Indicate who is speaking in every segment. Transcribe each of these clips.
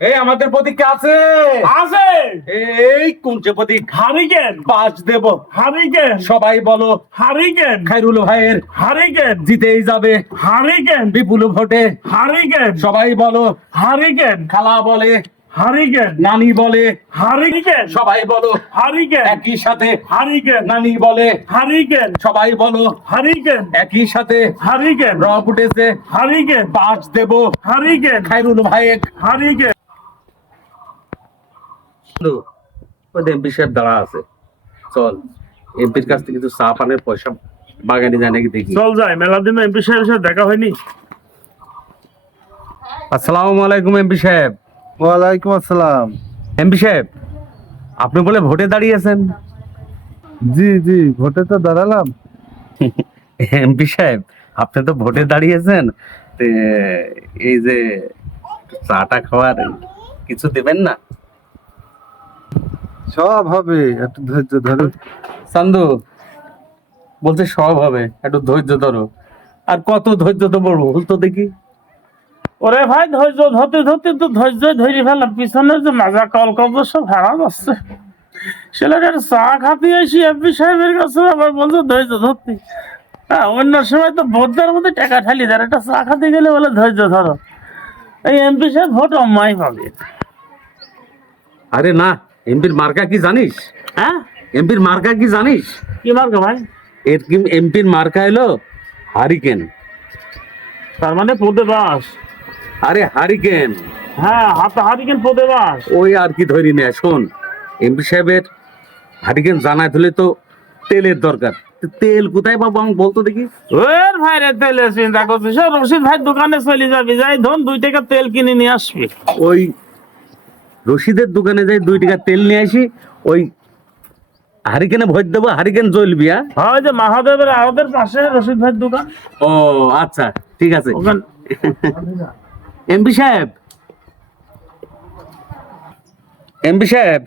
Speaker 1: এই আমাদের প্রতীক আছে?
Speaker 2: আছে।
Speaker 1: এই প্রতীক।
Speaker 2: হারিকেন।
Speaker 1: পাঁচ দেব।
Speaker 2: হারিকেন।
Speaker 1: সবাই বলো।
Speaker 2: হারিকেন।
Speaker 1: খাইরুল ভাইয়ের।
Speaker 2: হারিকেন।
Speaker 1: জিতেই যাবে।
Speaker 2: হারিকেন।
Speaker 1: বিপুল ভোটে।
Speaker 2: হারিকেন।
Speaker 1: সবাই বলো।
Speaker 2: হারিকেন।
Speaker 1: খালা বলে।
Speaker 2: হারিকেন।
Speaker 1: নানি বলে।
Speaker 2: হারিকেন।
Speaker 1: সবাই বলো।
Speaker 2: হারিকেন।
Speaker 1: একই সাথে।
Speaker 2: হারিকেন।
Speaker 1: নানি বলে।
Speaker 2: হারিকেন।
Speaker 1: সবাই বলো।
Speaker 2: হারিকেন।
Speaker 1: একই সাথে।
Speaker 2: হারিকেন।
Speaker 1: রব উঠেছে।
Speaker 2: হারিকেন।
Speaker 1: পাঁচ দেব।
Speaker 2: হারিকেন।
Speaker 1: খাইরুল ভাইয়ের।
Speaker 2: হারিকেন।
Speaker 1: ওই এমপি সাহেব দাঁড়া আছে। চল এমপির কাছ থেকে কিছু চা পানের পয়সা বাগানে জানে কি দেখি।
Speaker 2: চল যাই মেলা দিন এমপি সাহেবের সাথে দেখা হয়নি।
Speaker 1: আসসালামু আলাইকুম এমপি সাহেব।
Speaker 3: ওয়ালাইকুম আসসালাম।
Speaker 1: এমপি সাহেব আপনি বলে ভোটে দাঁড়িয়েছেন
Speaker 3: জি জি ভোটে তো দাঁড়ালাম।
Speaker 1: এমপি সাহেব আপনি তো ভোটে দাঁড়িয়েছেন তে, এই যে চাটা খাওয়ার কিছু দেবেন না?
Speaker 3: সব হবে একটু ধৈর্য ধরো।
Speaker 1: চান্দু বলছে সব হবে একটু ধৈর্য ধরো। আর কত ধৈর্য তো দেখি।
Speaker 2: ওরে ভাই ধৈর্য ধরতে ধরতে তো ধৈর্য ধরে পিছনে যে মাজা কল কল সব হারা যাচ্ছে। ছেলেটার চা খাতে আসি এমপি সাহেবের কাছে আবার বলছে ধৈর্য ধরতে। হ্যাঁ অন্য সময় তো ভোটদের মধ্যে টাকা ঠালি দেয়। একটা চা খাতে গেলে বলে ধৈর্য ধরো। এই এমপি সাহেব ভোট অম্মাই পাবে।
Speaker 1: আরে না এমপির মার্কা কি জানিস?
Speaker 2: হ্যাঁ?
Speaker 1: এমপির মার্কা কি জানিস?
Speaker 2: কি মার্কা ভাই?
Speaker 1: এর কি এমপির মার্কা এলো? হারিকেন।
Speaker 2: তার মানে পদে বাস
Speaker 1: আরে হারিকেন।
Speaker 2: হ্যাঁ হাতে হারিকেন পদে বাস
Speaker 1: ওই আর কি ধরি না শোন। এমপি সাহেবের হারিকেন জানাই দিলে তো তেলের দরকার। তেল কোথায় পাবো আমি বলতো দেখি।
Speaker 2: ওর ভাই রে তেলে চিন্তা করছিস রশিদ ভাই দোকানে চলে যাবি যাই ধন দুই টাকা তেল কিনে নিয়ে আসবি।
Speaker 1: ওই রশিদের দোকানে যাই দুই টাকা তেল নিয়ে আসি ওই হারিকেনে ভোট দেবো হারিকেন জ্বলবি হ্যাঁ?
Speaker 2: হয় যে মহাদেবের আমাদের পাশে রশিদ ভাইয়ের দোকান।
Speaker 1: ও আচ্ছা ঠিক আছে। এমপি সাহেব এমপি সাহেব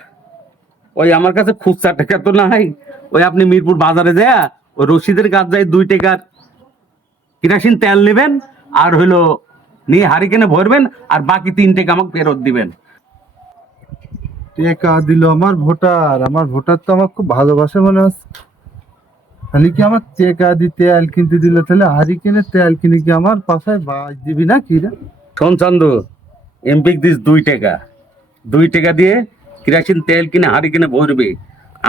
Speaker 1: ওই আমার কাছে খুচরা টাকা তো নাই ওই আপনি মিরপুর বাজারে যায় ওই রশিদের কাজ যায় দুই টাকার কিরাসিন তেল নেবেন আর হইল নিয়ে হারিকেনে ভরবেন আর বাকি তিন টাকা আমাকে ফেরত দিবেন।
Speaker 3: টেকা দিল আমার ভোটার। আমার ভোটার তো আমার খুব ভালোবাসে মনে হচ্ছে। তাহলে কি আমার টেকা দিয়ে তেল কিনতে দিল? তাহলে হারি কিনে তেল কিনে কি আমার পাশায় বাজ দিবি না কি রে?
Speaker 1: শোন চান্দু এমপিক দিস দুই টাকা। দুই টাকা দিয়ে কিরাসিন তেল কিনে হারিকেনে ভরবে।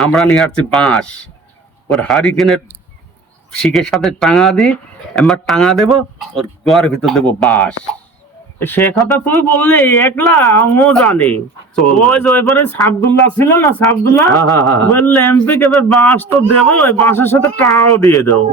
Speaker 1: আমরা নিয়ে আসছি বাঁশ। ওর হাড়ি কিনে শিখের সাথে টাঙা দিই এবার টাঙা দেবো, ওর গোয়ার ভিতর দেবো বাঁশ।
Speaker 2: সে কথা তুই বললি একলা আমিও জানি
Speaker 1: চল।
Speaker 2: ওই যে ওইবারে সাবদুল্লাহ ছিল না সাবদুল্লাহ
Speaker 1: হ্যাঁ, হ্যাঁ, হ্যাঁ।
Speaker 2: বললে এমপি কে বাঁশ তো দেবো ওই বাঁশের সাথে কাও দিয়ে দেবো